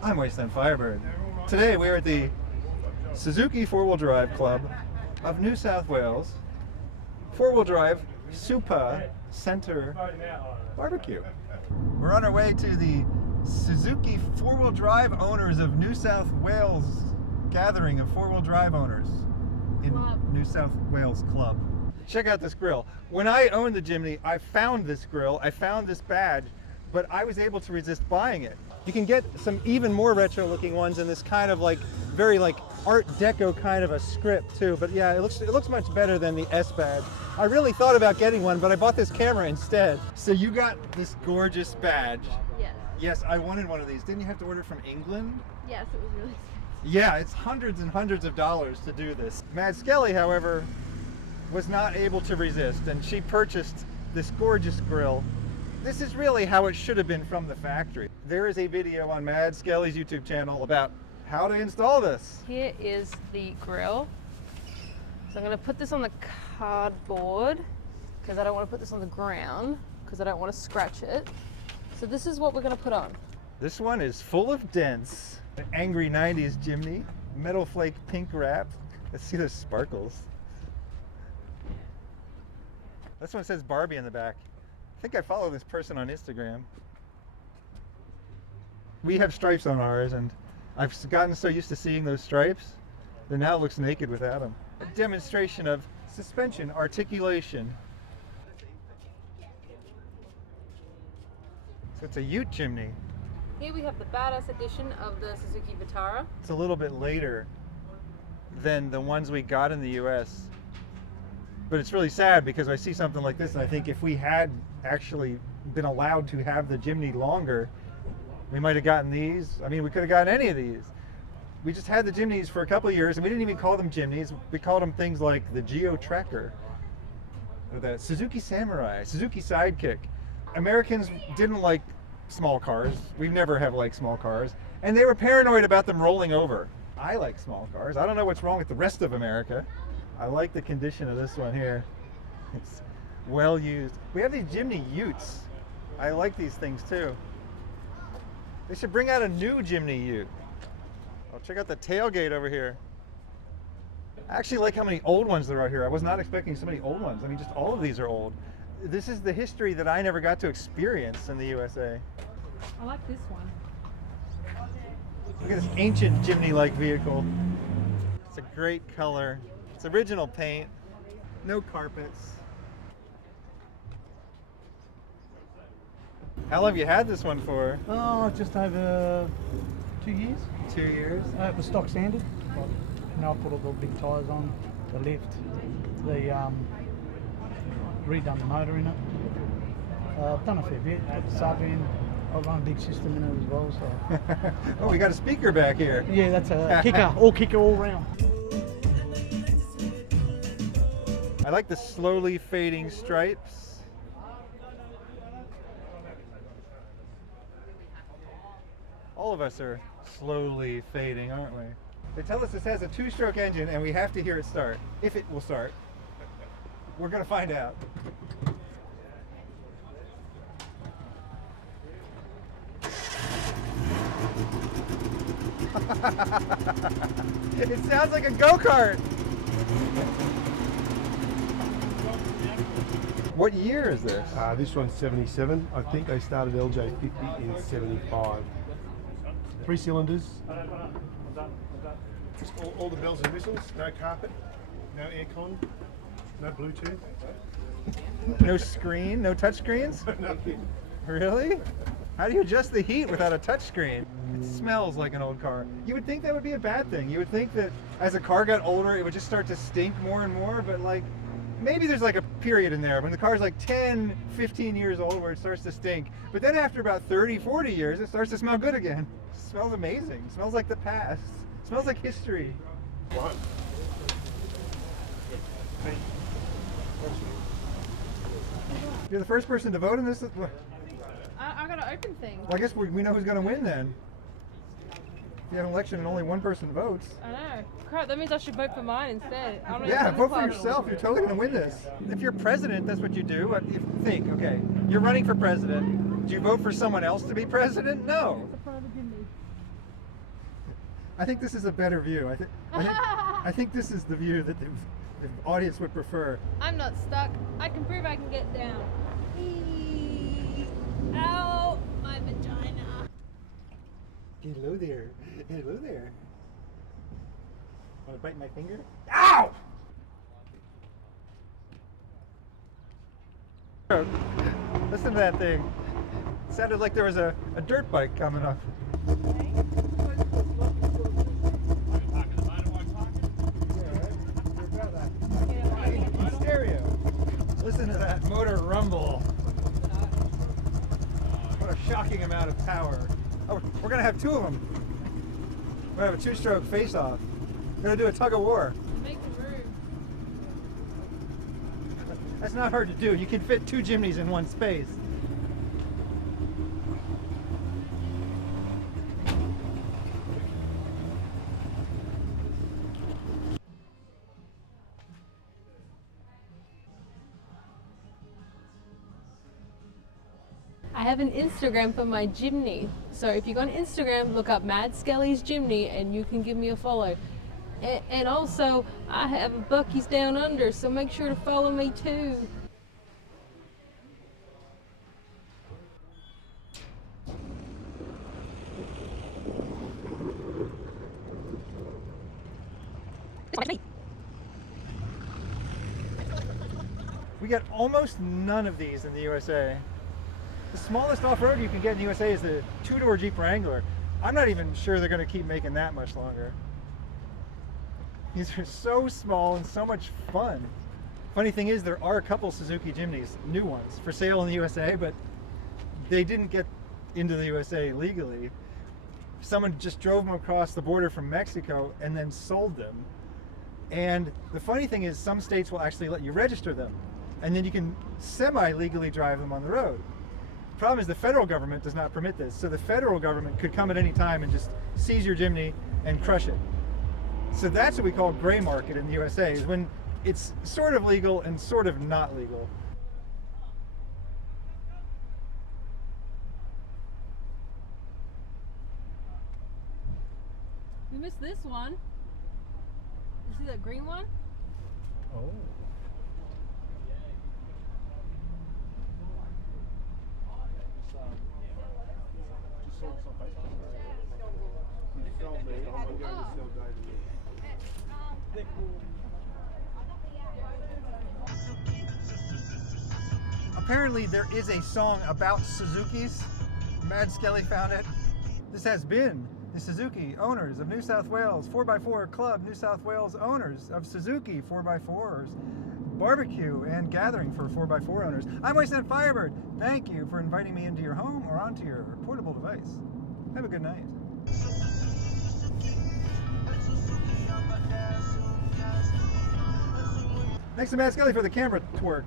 I'm Wasteland Firebird. Today we're at the Suzuki 4-Wheel Drive Club of New South Wales 4-Wheel Drive Supa Center Barbecue. We're on our way to the Suzuki 4-Wheel Drive Owners of New South Wales gathering of 4-Wheel Drive owners in New South Wales Club. Check out this grill. When I owned the Jimny, I found this grill, I found this badge, but I was able to resist buying it. You can get some even more retro looking ones in this kind of like very like Art Deco kind of a script too. But yeah, it looks much better than the S badge. I really thought about getting one, but I bought this camera instead. So you got this gorgeous badge. Yes. Yes, I wanted one of these. Didn't you have to order from England? Yes, it was really expensive. Yeah, it's hundreds and hundreds of dollars to do this. Mad Skelly, however, was not able to resist, and she purchased this gorgeous grill. This is really how it should have been from the factory. There is a video on Mad Skelly's YouTube channel about how to install this. Here is the grill. So I'm going to put this on the cardboard because I don't want to put this on the ground because I don't want to scratch it. So this is what we're going to put on. This one is full of dents. An angry 90s Jimny, metal flake pink wrap. Let's see those sparkles. This one says Barbie in the back. I think I follow this person on Instagram. We have stripes on ours, and I've gotten so used to seeing those stripes that now it looks naked without them. A demonstration of suspension articulation. So it's a Ute Jimny. Here we have the badass edition of the Suzuki Vitara. It's a little bit later than the ones we got in the US. But it's really sad because I see something like this and I think if we had actually been allowed to have the Jimny longer, we might have gotten these. I mean, we could have gotten any of these. We just had the Jimnys for a couple of years and we didn't even call them Jimnys. We called them things like the Geo Tracker, or the Suzuki Samurai, Suzuki Sidekick. Americans didn't like small cars. We never have liked small cars. And they were paranoid about them rolling over. I like small cars. I don't know what's wrong with the rest of America. I like the condition of this one here. It's well used. We have these Jimny Utes. I like these things too. They should bring out a new Jimny Ute. Oh, check out the tailgate over here. I actually like how many old ones there are here. I was not expecting so many old ones. I mean, just all of these are old. This is the history that I never got to experience in the USA. I like this one. Look at this ancient Jimny-like vehicle. It's a great color. It's original paint, no carpets. How long have you had this one for? Oh, just over 2 years. 2 years? It was stock standard. Now I put all the big tyres on, the lift, the redone the motor in it. I've done a fair bit, put the sub in. I've run a big system in it as well. So. Oh, we got a speaker back here. Yeah, that's a kicker, all round. I like the slowly fading stripes. All of us are slowly fading, aren't we? They tell us this has a 2-stroke engine and we have to hear it start. If it will start. We're going to find out. It sounds like a go-kart. What year is this? This one's 77. I think they started LJ50 in 75. 3 cylinders. All the bells and whistles. No carpet, no aircon, no Bluetooth. No screen? No touch screens? Nothing. Really? How do you adjust the heat without a touch screen? It smells like an old car. You would think that would be a bad thing. You would think that as a car got older, it would just start to stink more and more, but like, maybe there's like a period in there when the car's like 10, 15 years old where it starts to stink. But then after about 30, 40 years, it starts to smell good again. It smells amazing. It smells like the past. It smells like history. One. You're the first person to vote in this? I got to open things. Well, I guess we know who's going to win then. If you have an election and only one person votes. I know. Crap, that means I should vote for mine instead. I don't Yeah, know vote for yourself. You're totally going to win this. If you're president, that's what you do. If you think, okay, you're running for president. Do you vote for someone else to be president? No. I think this is a better view. I think this is the view that the audience would prefer. I'm not stuck. I can prove I can get down. Ow, my vagina. Hello there. Hello there. Want to bite my finger? Ow! Listen to that thing. It sounded like there was a dirt bike coming up. In stereo. Listen to that motor rumble. What a shocking amount of power. Oh, we're gonna have two of them. We're gonna have a two-stroke face-off. We're gonna do a tug of war. Make the room. That's not hard to do. You can fit two Jimnys in one space. I have an Instagram for my Jimny. So if you go on Instagram, look up Mad Skelly's Jimny and you can give me a follow. And also, I have a Bucky's Down Under, so make sure to follow me too. We get almost none of these in the USA. The smallest off-road you can get in the USA is the two-door Jeep Wrangler. I'm not even sure they're going to keep making that much longer. These are so small and so much fun. Funny thing is, there are a couple Suzuki Jimnys, new ones, for sale in the USA, but they didn't get into the USA legally. Someone just drove them across the border from Mexico and then sold them. And the funny thing is, some states will actually let you register them, and then you can semi-legally drive them on the road. The problem is the federal government does not permit this, so the federal government could come at any time and just seize your Jimny and crush it. So that's what we call gray market in the USA, is when it's sort of legal and sort of not legal. We missed this one. You see that green one? Oh. Apparently there is a song about Suzukis. Mad Skelly found it. This has been the Suzuki owners of New South Wales 4x4 Club, New South Wales owners of Suzuki 4x4s, barbecue and gathering for 4x4 owners. I'm Wasteland Firebird. Thank you for inviting me into your home or onto your portable device. Have a good night. Thanks to Mad Skelly for the camera twerk.